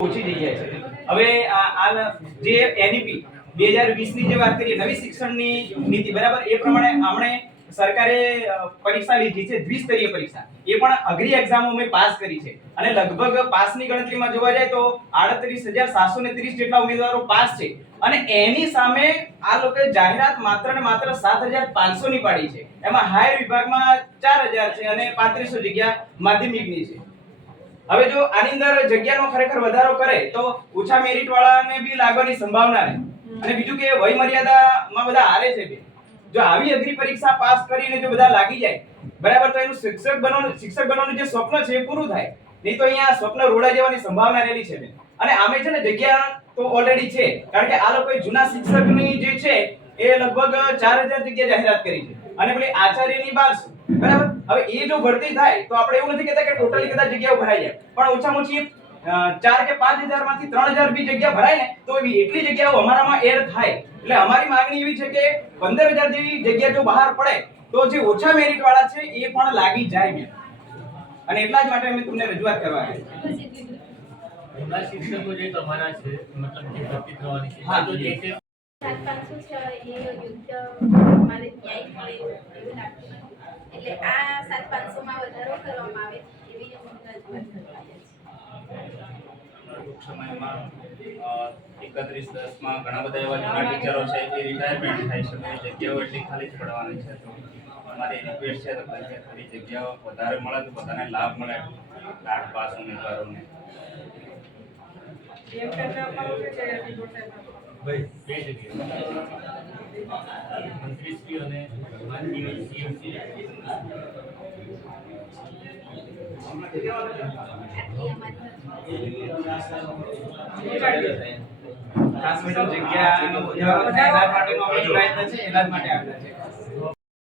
ઓછી જગ્યા છે. હવે આ જે એનઈપી બે હજાર વીસની જે વાત કરીએ, નવી શિક્ષણની નીતિ, બરાબર? એ પ્રમાણે આપણે સરકારે પરીક્ષા લીધી છે, દ્વિસ્તરીય પરીક્ષા. એ પણ અઘરી એક્ઝામો અમે પાસ કરી છે. અને લગભગ પાસની ગણતરીમાં જોવા જાય તો આડત્રીસ હજાર સાતસો ને ત્રીસ જેટલા ઉમેદવારો પાસ છે. અને એની સામે આ લોકોએ જાહેરાત માત્ર ને માત્ર સાત હજાર પાંચસો ની પાડી છે. એમાં હાયર વિભાગમાં ચાર હજાર છે અને પાંત્રીસો જગ્યા માધ્યમિકની છે. હવે જો આની અંદર જગ્યાનો ખરેખર વધારો કરે, તો ઓછા મેરિટ વાળાને બી લાગવાની સંભાવના રહે. અને બીજું કે વય મર્યાદામાં બધા હારે છે બે. જો આવી અઘરી પરીક્ષા પાસ કરીને જો બધા લાગી જાય, બરાબર, તો એનું શિક્ષક બનવાનું શિક્ષક બનવાનું જે સ્વપ્ન છે એ પૂરું થાય. નહીં તો અહીંયા સ્વપ્ન રોડાઈ જવાની સંભાવના રહેલી છે અને આમે છે ને જગ્યા તો ઓલરેડી છે, કારણ કે આ લોકોએ જૂના શિક્ષકની જે છે, એ લગભગ ચાર હજાર જગ્યા જાહેરાત કરી છે. અને પેલી આચાર્યની બારસો બરાબર? હવે એ જો ભરતી થાય તો આપણે એવું નથી કહેતા કે ટોટલી કદાચ જગ્યાઓ ભરાઈ જાય. પણ ઓછામાં ઓછી ચાર કે પાંચ હજારમાંથી ત્રણ હજાર બી જગ્યા ભરાય ને તો એવી એટલી જગ્યાઓ અમારામાં એર થાય. એટલે અમારી માંગણી એવી છે કે પંદર હજાર જેવી જગ્યા જો બહાર પડે તો જે ઓછા મેરિટ વાળા છે એ પણ લાગી જાય મેં. અને એટલા જ માટે અમે તમને રજૂઆત કરવા આવ્યા શિક્ષકો જે તમારા છે મતલબ જે ભરતી થવાની છે હા. તો જે સાત પાંચસો છે એ યોગ્ય મારે ન્યાય મળે એવું લાગતું એટલે આ વધારો કરવામાં આવે એવી ટૂંક સમયમાં એકત્રીસ દસમાં ઘણા બધા એવા જૂના ટીચરો છે એ રિટાયરમેન્ટ થાય છે જગ્યાઓ એટલી ખાલી જ પડવાની છે. તો અમારી રિક્વેસ્ટ છે તો ખાલી જગ્યાઓ વધારે મળે તો બધાને લાભ મળે કાર્ડ પાસ ઉમેદવારોને. બે જગ્યાએ. મંત્રીશ્રી અને એના પ્રયત્ન છે એના માટે આવ્યા છે.